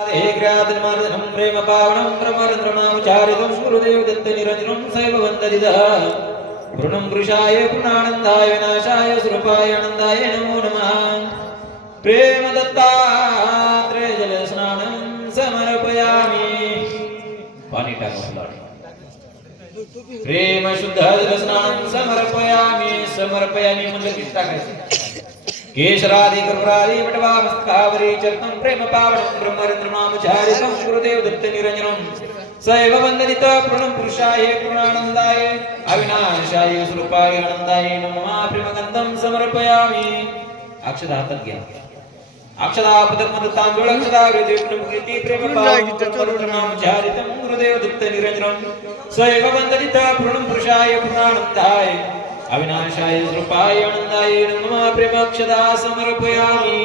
हेग्रातन्मार्दनं प्रेम पावनं ब्रह्मरन्द्रमामुचारितं गुरुदेव दत्तनिरञ्जनं सैव वन्ददितः पूर्णं वृषाय पूर्णानन्दाय विनाशाय सुरपाय आनन्दाय नमो नमः। प्रेम दत्तात्रय जलस्नानं समर्पयामि। पाणी टाका प्रेम शुद्ध जलस्नानं समर्पयामि। समर्पयामि म्हणलं की टाकायचं. केशरादि कर्पूरादि वटवामस्कावरी चर्तं प्रेम पावनं ब्रह्मरन्द्रनामचारितं गुरुदेव दत्त निरञ्जनं सैव वन्दनित पूर्णं पुरुषाय पूर्णानन्दाय अविनाशाय स्वरूपाय आनन्दाय नमः प्रेमगन्धं समर्पयामि। अक्षदा हातात घ्या अक्षदा पदकमद तांदूळ अक्षदा हृदय कीर्ती प्रेम पावनं गुरुदेव दत्त निरञ्जनं वन्दनित पूर्णं पुरुषाय पूर्णानन्दाय अविनाशाय रूपाय आनंदाय नमः प्रेमाक्षदा समर्पयामि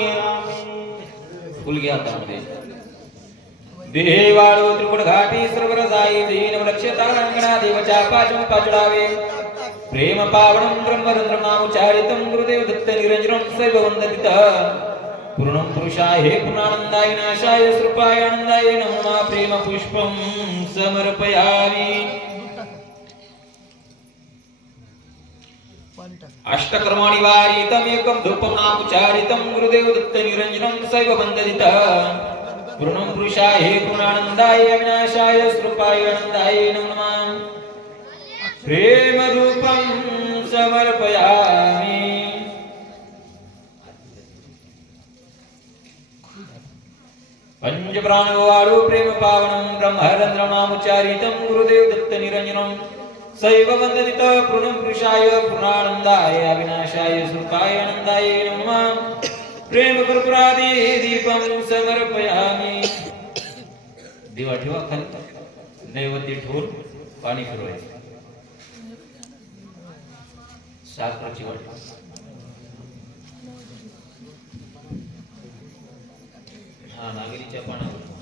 फुल घ्या हातामध्ये देवाळो त्रिपुट घाटी सर्वर जाई दीन लक्षता रंगणा देवच्या पाचम पाचडावे प्रेम पावनं ब्रह्मरंद्र नामचारितं गुरुदेव दत्त निरंजनं सैव वंदतित पूर्णं पुरुषाय हे पुनानंदाय नाशाय सृपाय आनंदाय नमः प्रेम अष्टकर्माणि वारितमेकं धूपं नामुचारितं गुरुदेव दत्त निरञ्जनं सैव वन्ददितः पूर्णं पुरुषाय हे पूर्णानन्दाय अविनाशाय स्वरूपाय आनन्दाय नमः प्रेमधूपं समर्पयामि पञ्चप्राणवाळु प्रेम पावनं ब्रह्मरन्द्रमामुचारितं गुरुदेव दत्त निरञ्जनं सैव वन्ददित पूर्णं पुरुषाय पूर्णानन्दाय अविनाशाय सुखाय आनन्दाय नमः। प्रेम कर्पुरादि दीपं समर्पयामि। दिवा ठेवा खाली. नैवेद्य ठेवून पाणी फिरवायचं. साखरेची वाटी हा नागरीच्या पानावर.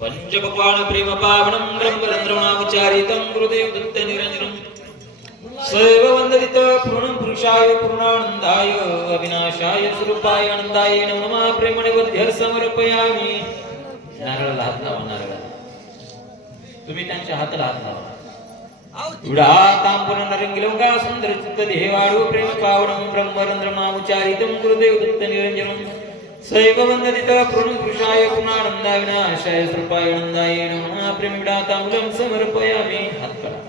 पंचपक्वान प्रेम पावनं ब्रह्मरंद्रमाचारितं गुरुदेव दत्त निरञ्जनं सैव वन्ददित पूर्णं पुरुषाय पूर्णानन्दाय अविनाशाय स्वरूपाय आनन्दाय नमः प्रेमनिबद्ध समर्पयामि नारळाला हात लावा नारळाला तुम्ही त्यांच्या हाताला हात लावा उडा तांबूल नरंगिलंगा सुंदर चित्त देवाळू प्रेम पावनं ब्रह्मरंद्रमाचारितं गुरुदेव दत्त निरञ्जनं सैव वन्ददित पूर्णं पुरुषाय पूर्णानन्दाय विनाशाय स्वरूपाय आनन्दाय नमः प्रेमिडा ताम्बूलं समर्पयामि हात करा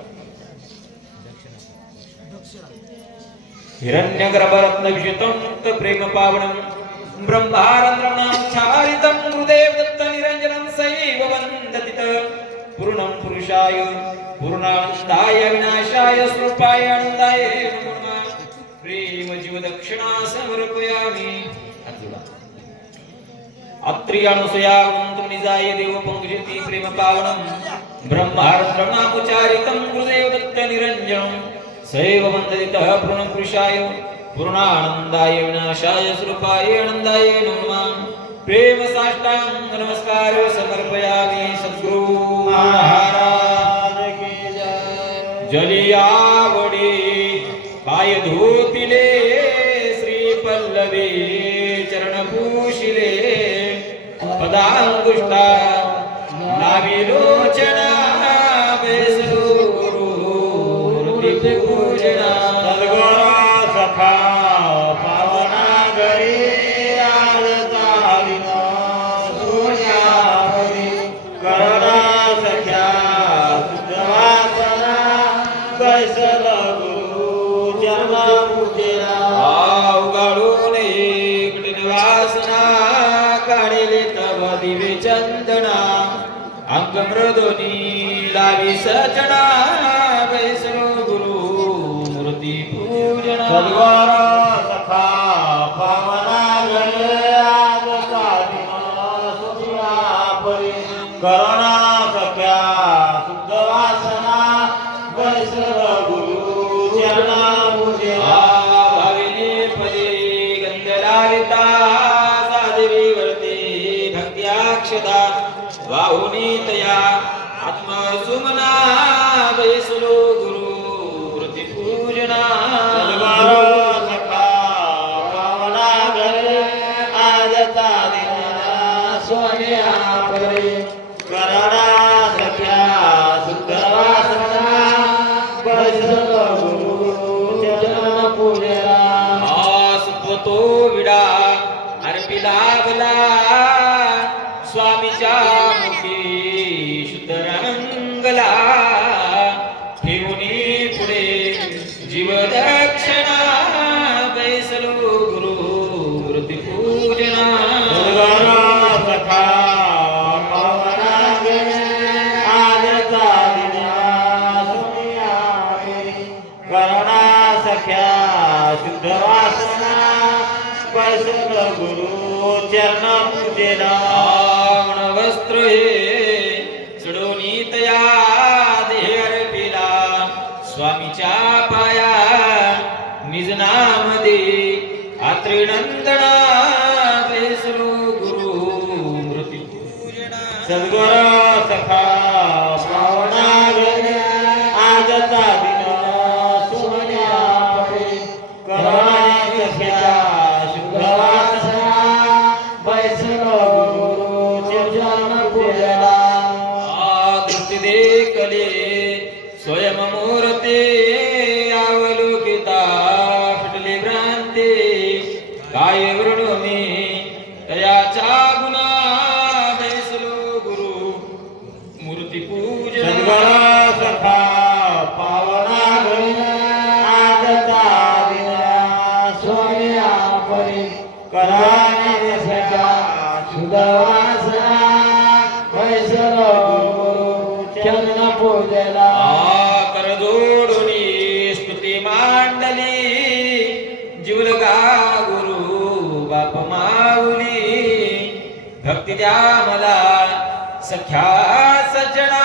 हिरण्यगर्भरत्नविषितं मुक्त प्रेम पावनं ब्रह्मारन्द्रनाच्छारितं गुरुदेव दत्त निरञ्जनं सैव वन्ददित पूर्णं पुरुषाय पूर्णानन्दाय विनाशाय स्वरूपाय आनन्दाय नमः प्रेम जीव दक्षिणा समर्पयामि हात अत्रि अनुसया वन्तु निजाय देव पंकजति प्रेम पावनं ब्रह्मार्द्रनामुचारितं गुरुदेव दत्त निरञ्जनं सैव वन्ददितः पूर्णपुरुषाय पूर्णानन्दाय विनाशाय स्वरूपाय आनन्दाय नमः। प्रेम साष्टांग नमस्कार समर्पयामि सद्गुरु। పదాంకుష్ట నా విలోచన పూజనా. मृदुनी लावी सजना गुरु मूर्ती पूजना। सद्वार सखा पावना आलता विना सोन्यावरी करुणा सख्या सुखवासना बैसल गुरु जन्मा पूजेला भाविनी पदे गंधराविता सादेवी वर्ते भक्त्याक्षदा वाहुनी तया शुद्ध वासना गुरु चरण पूजेला वस्त्र हे चढवणी तया देह अर्पिला स्वामीच्या पाया निज नाम दे आत्रिनंदना बेसलो गुरु मृत्यू पूजना सखा। पूजेला आकृती देखले स्वयंमूर्ते अवलोकिता फुटले भ्रांते काय वृणमी तयाचा गुणा बैसलो गुरु मूर्ती पूजन. कराने सखा शुद्ध पूजला कर जोडुनी स्तुती मांडली. जीवलगा गुरु बाप माऊली. भक्ती द्या मला सख्या सज्जना.